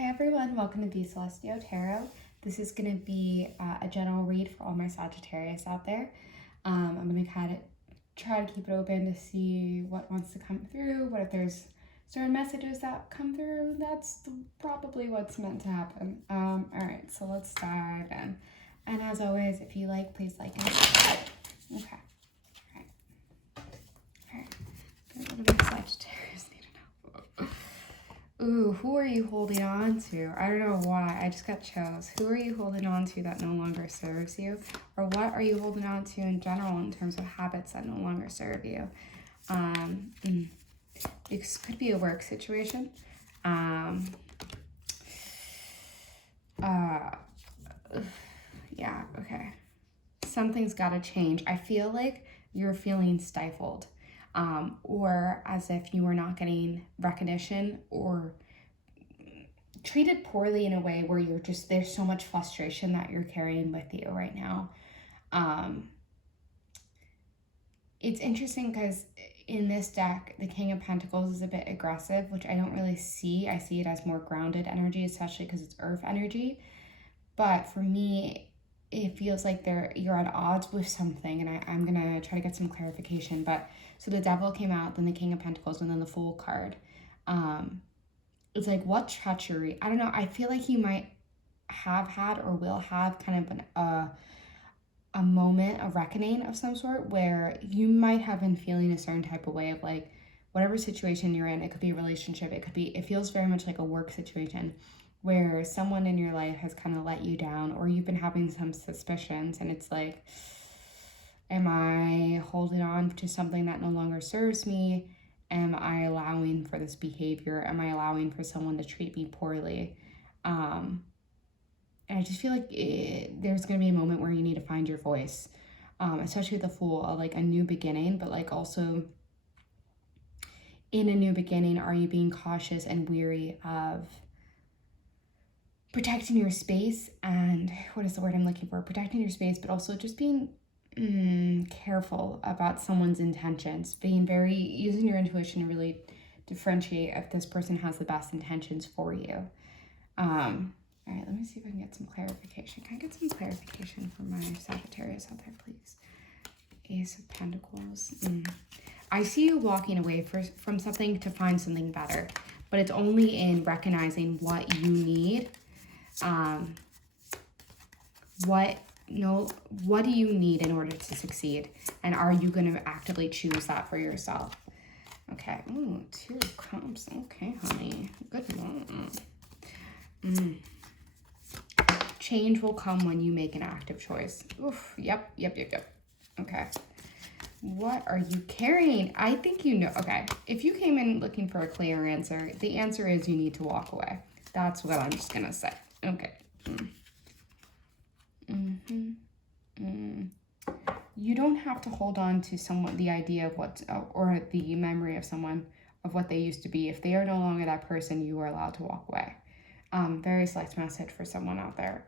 Hi everyone, welcome to the Celestial Tarot. This is going to be a general read for all my Sagittarius out there. I'm going to kind of try to keep it open to see what wants to come through, what if there's certain messages that come through. That's probably what's meant to happen. Alright, so let's dive in. And as always, if you like, please like and subscribe. Okay. Alright. What do my Sagittarius need to know? Ooh, who are you holding on to? I don't know why. I just got chills. Who are you holding on to that no longer serves you? Or what are you holding on to in general in terms of habits that no longer serve you? It could be a work situation. Yeah, okay. Something's got to change. I feel like you're feeling stifled. Or as if you were not getting recognition or treated poorly in a way where you're just, there's so much frustration that you're carrying with you right now. It's interesting because in this deck, the King of Pentacles is a bit aggressive, which I don't really see. I see it as more grounded energy, especially because it's earth energy. But for me, it feels like you're at odds with something, and I'm gonna try to get some clarification. But so the Devil came out, then the King of Pentacles, and then the Fool card. It's like, what treachery? I don't know. I feel like you might have had or will have kind of a moment of reckoning of some sort where you might have been feeling a certain type of way of like whatever situation you're in. It could be a relationship. It feels very much like a work situation where someone in your life has kind of let you down, or you've been having some suspicions, and it's like, am I holding on to something that no longer serves me? Am I allowing for this behavior? Am I allowing for someone to treat me poorly? And I just feel like there's going to be a moment where you need to find your voice, especially with the Fool, like a new beginning, but like also in a new beginning, are you being cautious and weary of protecting your space? And what is the word I'm looking for? Protecting your space, but also just being careful about someone's intentions, using your intuition to really differentiate if this person has the best intentions for you. All right, let me see if I can get some clarification. Can I get some clarification from my Sagittarius out there, please? Ace of Pentacles. I see you walking away from something to find something better, but it's only in recognizing what you need. What do you need in order to succeed? And are you going to actively choose that for yourself? Okay. Ooh, 2 of Cups. Okay, honey. Good one. Change will come when you make an active choice. Oof. Yep. Okay. What are you carrying? I think you know. Okay. If you came in looking for a clear answer, the answer is you need to walk away. That's what I'm just going to say. Okay. You don't have to hold on to the idea of what, or the memory of someone, of what they used to be. If they are no longer that person, you are allowed to walk away. Very select message for someone out there.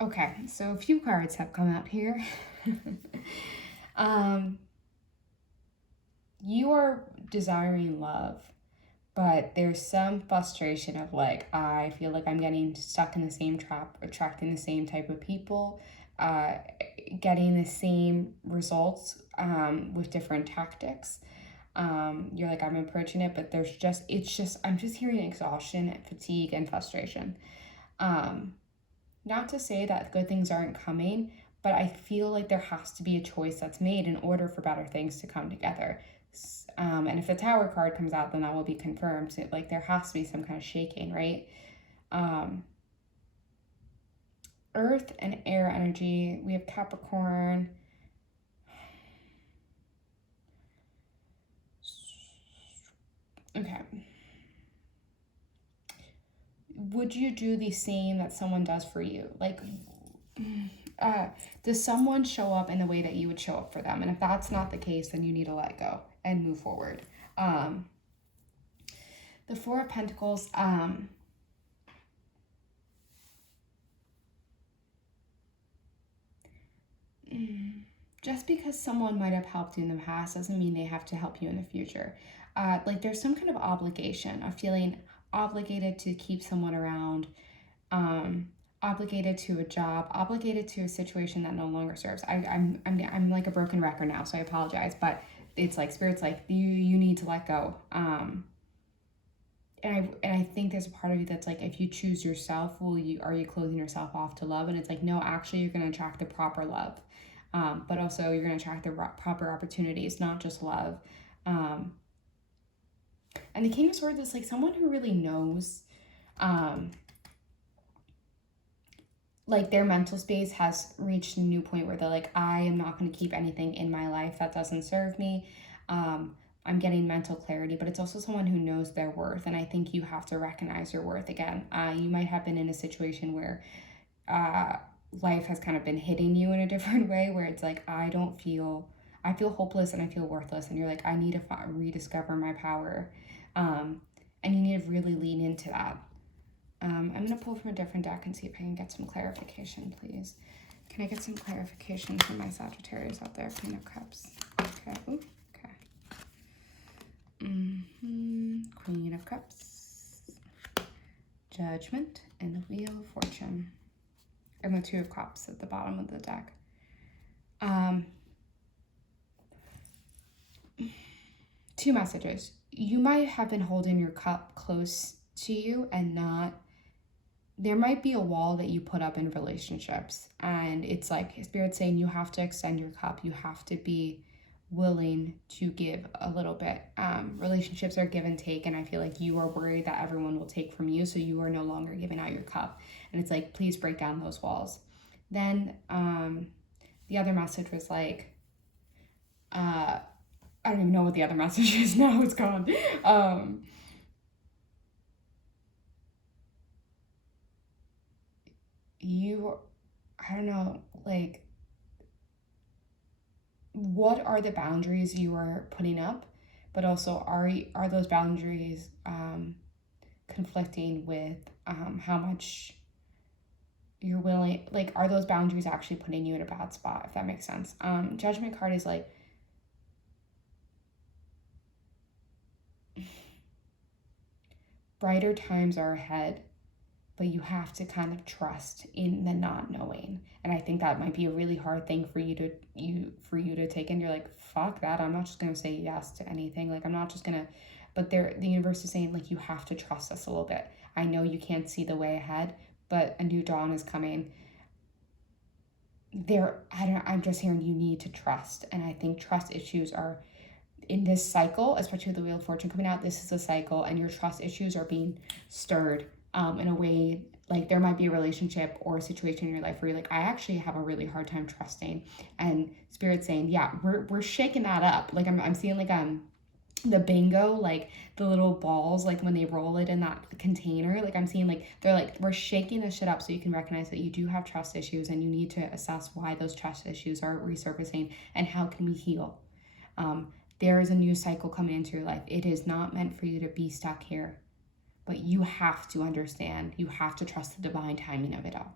Okay, so a few cards have come out here. You are desiring love, but there's some frustration of like, I feel like I'm getting stuck in the same trap, attracting the same type of people, getting the same results with different tactics. You're like, I'm approaching it, but I'm just hearing exhaustion, fatigue, and frustration. Not to say that good things aren't coming, but I feel like there has to be a choice that's made in order for better things to come together. And if the Tower card comes out, then that will be confirmed. So, like, there has to be some kind of shaking, right? Earth and air energy. We have Capricorn. Okay. Would you do the same that someone does for you? Like, does someone show up in the way that you would show up for them? And if that's not the case, then you need to let go and move forward. The Four of Pentacles, just because someone might have helped you in the past doesn't mean they have to help you in the future. Like there's some kind of obligation of feeling obligated to keep someone around, obligated to a job, obligated to a situation that no longer serves. I'm like a broken record now, so I apologize, but it's like Spirit's like you need to let go. And I think there's a part of you that's like, if you choose yourself, are you closing yourself off to love? And it's like, no, actually you're going to attract the proper love, but also you're going to attract the proper opportunities, not just love. And the King of Swords is like someone who really knows, like their mental space has reached a new point where they're like, I am not going to keep anything in my life that doesn't serve me. I'm getting mental clarity, but it's also someone who knows their worth. And I think you have to recognize your worth again. You might have been in a situation where life has kind of been hitting you in a different way, where it's like, I feel hopeless and I feel worthless. And you're like, I need to rediscover my power. And you need to really lean into that. I'm going to pull from a different deck and see if I can get some clarification, please. Can I get some clarification from my Sagittarius out there? Queen of Cups. Okay. Ooh. Queen of Cups, Judgment, and the Wheel of Fortune, and the Two of Cups at the bottom of the deck. Two messages. You might have been holding your cup close to you and not. There might be a wall that you put up in relationships, and it's like Spirit saying you have to extend your cup. You have to be willing to give a little bit. Relationships are give and take, and I feel like you are worried that everyone will take from you, so you are no longer giving out your cup. And it's like, please break down those walls. Then the other message was like, I don't even know what the other message is now. It's gone. I don't know, like, what are the boundaries you are putting up, but also are those boundaries conflicting with how much you're willing, like, are those boundaries actually putting you in a bad spot, if that makes sense? Judgment card is like, brighter times are ahead, but you have to kind of trust in the not knowing. And I think that might be a really hard thing for you to take in. You're like, fuck that, I'm not just gonna say yes to anything. Like, I'm not just gonna, but the universe is saying, like, you have to trust us a little bit. I know you can't see the way ahead, but a new dawn is coming. I'm just hearing you need to trust. And I think trust issues are in this cycle, especially with the Wheel of Fortune coming out. This is a cycle, and your trust issues are being stirred in a way. Like, there might be a relationship or a situation in your life where you're like, I actually have a really hard time trusting, and Spirit's saying, yeah, we're shaking that up. Like, I'm seeing like the bingo, like the little balls, like when they roll it in that container, like I'm seeing, like, they're like, we're shaking this shit up so you can recognize that you do have trust issues, and you need to assess why those trust issues are resurfacing and how can we heal. There is a new cycle coming into your life. It is not meant for you to be stuck here. But you have to understand, you have to trust the divine timing of it all.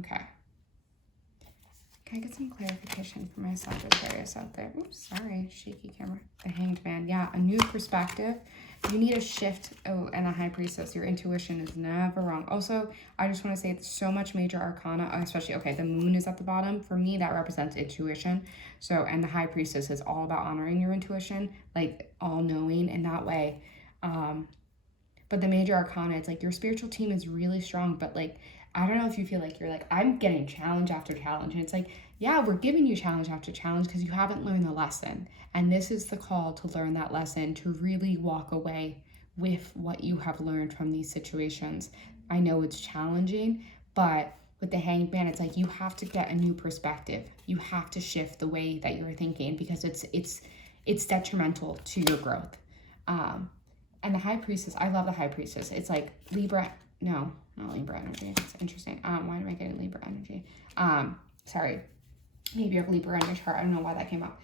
Okay. Can I get some clarification for my Sagittarius out there? Oops, sorry, shaky camera. The Hanged Man. Yeah, a new perspective. You need a shift. Oh, and a High Priestess. Your intuition is never wrong. Also, I just want to say it's so much major arcana, especially, okay, the moon is at the bottom. For me, that represents intuition. So, and the High Priestess is all about honoring your intuition, like all knowing in that way. But the major arcana, it's like your spiritual team is really strong, but like, I don't know if you feel like you're like, I'm getting challenge after challenge. And it's like, yeah, we're giving you challenge after challenge because you haven't learned the lesson. And this is the call to learn that lesson, to really walk away with what you have learned from these situations. I know it's challenging, but with the Hanged Man, it's like you have to get a new perspective. You have to shift the way that you're thinking because it's detrimental to your growth. And the High Priestess, I love the High Priestess. It's like Libra, no, not Libra energy. It's interesting. Why am I getting Libra energy? Sorry. Maybe you have Libra in your chart. I don't know why that came up.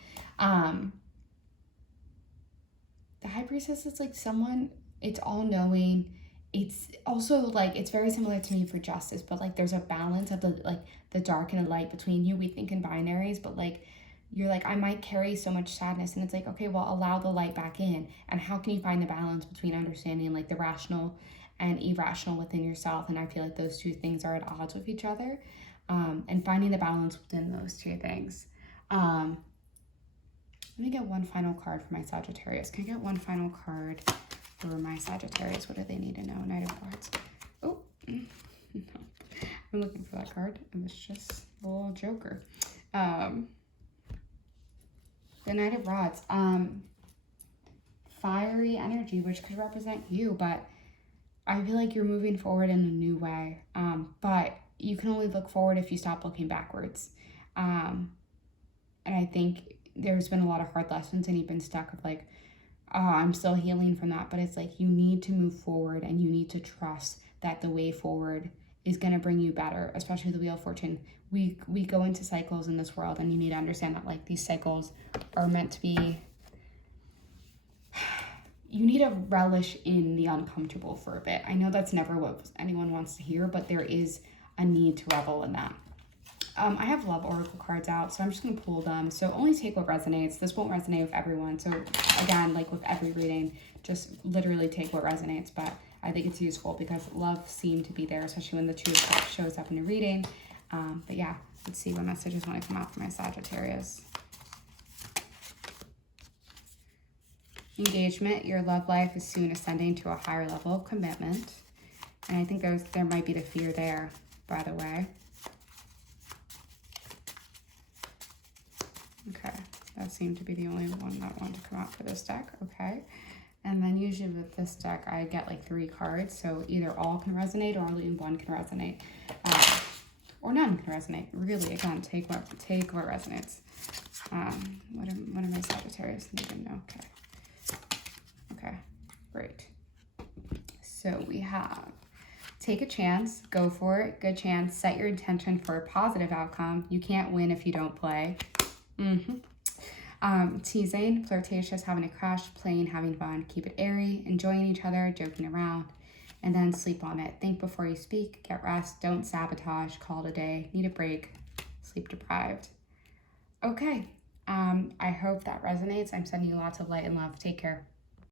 The High Priestess is like someone, it's all knowing. It's also like, it's very similar to me for justice, but like there's a balance of the dark and the light between you. We think in binaries, but like you're like, I might carry so much sadness. And it's like, okay, well, allow the light back in. And how can you find the balance between understanding like the rational and irrational within yourself? And I feel like those two things are at odds with each other. And finding the balance within those two things. Let me get one final card for my Sagittarius. Can I get one final card for my Sagittarius? What do they need to know? Knight of Wands. Oh, no. I'm looking for that card. It was just a little joker. The Knight of Rods. Fiery energy, which could represent you, but I feel like you're moving forward in a new way. But you can only look forward if you stop looking backwards. And I think there's been a lot of hard lessons and you've been stuck with like, oh, I'm still healing from that. But it's like you need to move forward and you need to trust that the way forward is going to bring you better, especially the Wheel of Fortune. We go into cycles in this world, and you need to understand that like these cycles are meant to be, you need to relish in the uncomfortable for a bit. I know that's never what anyone wants to hear, but there is a need to revel in that. I have love oracle cards out, so I'm just going to pull them. So only take what resonates. This won't resonate with everyone. So again, like with every reading, just literally take what resonates. But I think it's useful because love seemed to be there, especially when the Two of Cups shows up in a reading. But yeah, let's see what messages want to come out for my Sagittarius. Engagement. Your love life is soon ascending to a higher level of commitment. And I think there might be the fear there, by the way. Okay, that seemed to be the only one that wanted to come out for this deck. Okay, and then usually with this deck, I get like 3 cards, so either all can resonate or only one can resonate, or none can resonate. Really, again, take what resonates. What are my Sagittarius need to know? Okay, great. So we have take a chance, go for it, good chance, set your intention for a positive outcome. You can't win if you don't play. Teasing, flirtatious, having a crush, playing, having fun, keep it airy, enjoying each other, joking around, and then sleep on it. Think before you speak, get rest, don't sabotage, call it a day, need a break, sleep deprived. Okay, I hope that resonates. I'm sending you lots of light and love. Take care.